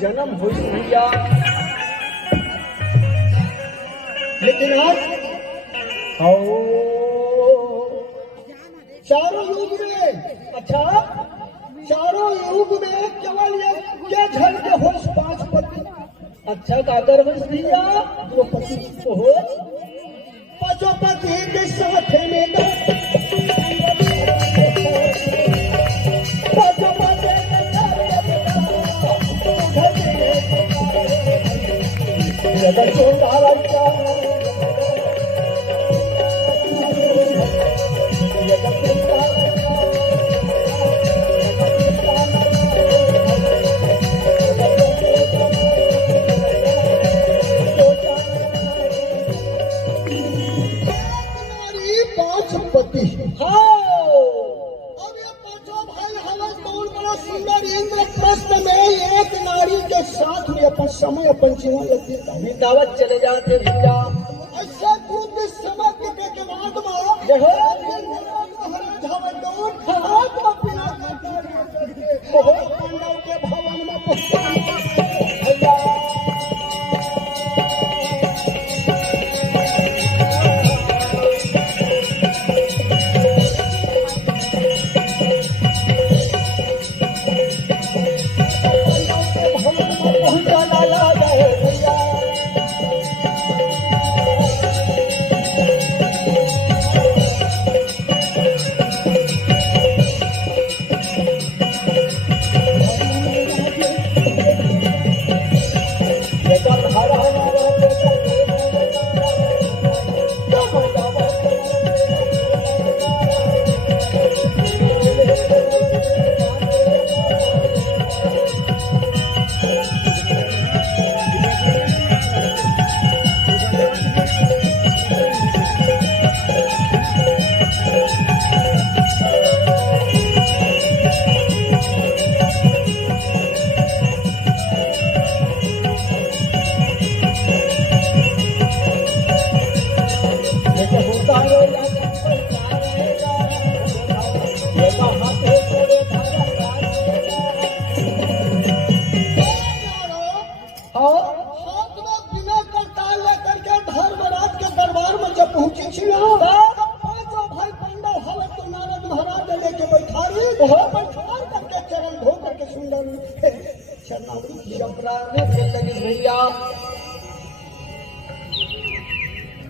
जन्म हुई भैया, लेकिन आज चारों युग में, अच्छा चारों युग में केवल के झल के होश 5 पति। अच्छा काकर होश भैया, द्रौपदी को हो 5 पति के साथ में समय अपन जीवन लगती है दावत चले जाते भैया। ऐसा कुछ समय के बाद के भवन में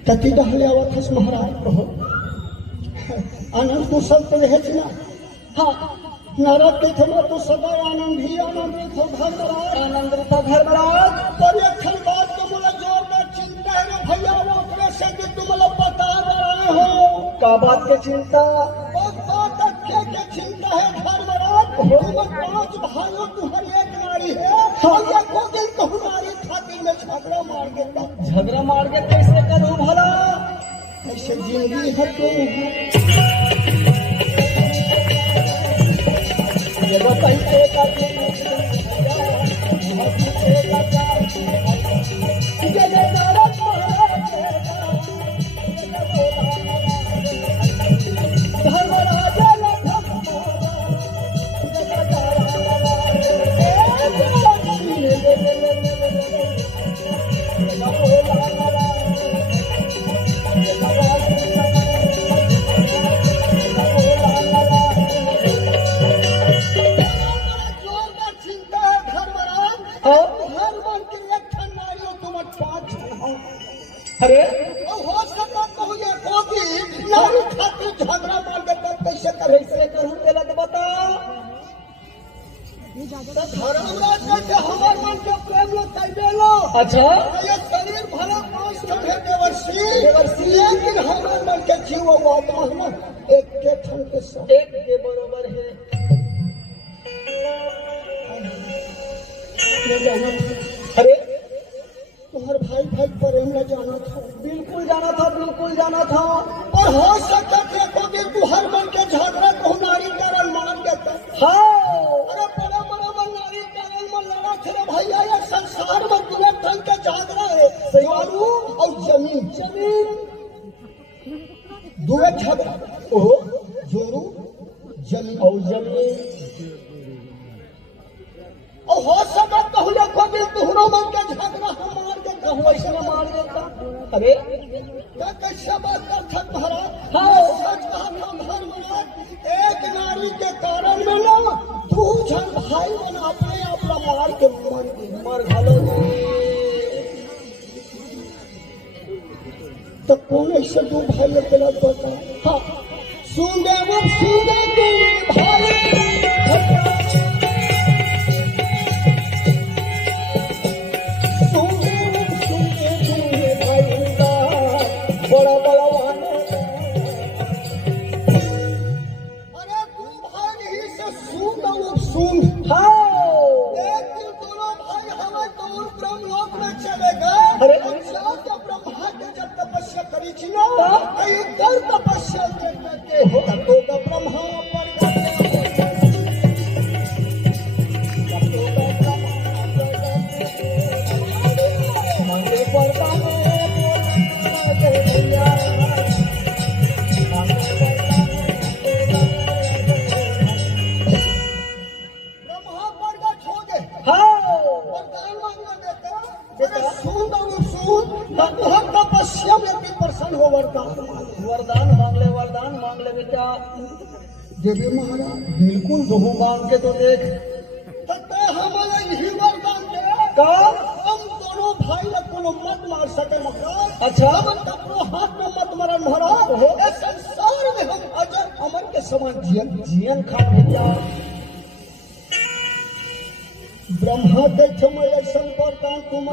कति दहले आवत महाराज कहो आनंद कुशल तो रहे ना। हाँ नारद के थे तो सदा आनंद ही आनंद था धर्मराज, आनंद था धर्मराज। पर एक बात तो मुझे जोरदार चिंता है ना भैया, वो अपने से भी तुम लोग बता रहे हो। का बात के चिंता? बात अच्छे के चिंता है धर्मराज। तुम 5 भाइयों तुम्हारी एक नारी है। हाँ ये को दिन तुम्हारी खातिर में झगड़ा मार देता। झगड़ा मार के कैसे करूं भला? ऐसे जिंदगी है तुम ये कैसे करते अरे हो सकता तो ये कोती नारी खातिर झगड़ा मार के तब कैसे करे से कहूं गलत बता। तो धर्मराज के हमार मन के प्रेम लो कह देलो। अच्छा ये शरीर भला मस्त है देवर्षि, लेकिन हमार मन के जीव वातावरण एक के ठन के साथ एक के बराबर है। अरे तुम्हारे भाई प्रेम में जाना था? बिल्कुल जाना था, बिल्कुल जाना था। और हो सकता है कि तू हर मन के झगड़ा को नारी कारण मान देता। हाँ अरे बड़ा नारी कारण में लड़ा थे भैया। ये संसार में पूरे ढंग के झगड़ा है, जोरू और जमीन दुए झगड़ा। ओहो जोरू जमीन और जमीन। और हो सकता तो दोनों मन का झगड़ा हम मार के कहूँ ऐसे में मार देता। अरे क्या कैसे बात कर थक महाराज? हाँ। सच कहा था धर्मराज, एक नारी के कारण में ना दू जन भाई बन अपने अपना मार के मर घलो। तो कौन ऐसे दो भाई गलत होता? हाँ, सुने वो सुने दो भाई, सुने वो सुने दो भाई का बड़ा बड़ा वाला। अरे तू भाई ही से सुन वो सुन। हाँ एक दिन दोनों भाई हमें दूर ब्रह्मलोक में चले गए। अरे जाके ब्रह्मा के जब तपस्या करी थी ना, कहीं कर तपस्या करके तो ब्रह्मा पर तपस्या में भी प्रसन्न हो वरदान मांग ले बेटा। देवी महाराज बिल्कुल बहु मांग के तो देख। तते हमारा यही वरदान दे का हम दोनों भाई लोग कोनो मत मार सके महाराज। अच्छा। हम कपड़ो हाथ में मत मरन महाराज। इस संसार में हम अजर अमर के समान जियन खा बेटा। ब्रह्मा देखे मैं ऐसा वरदान तुम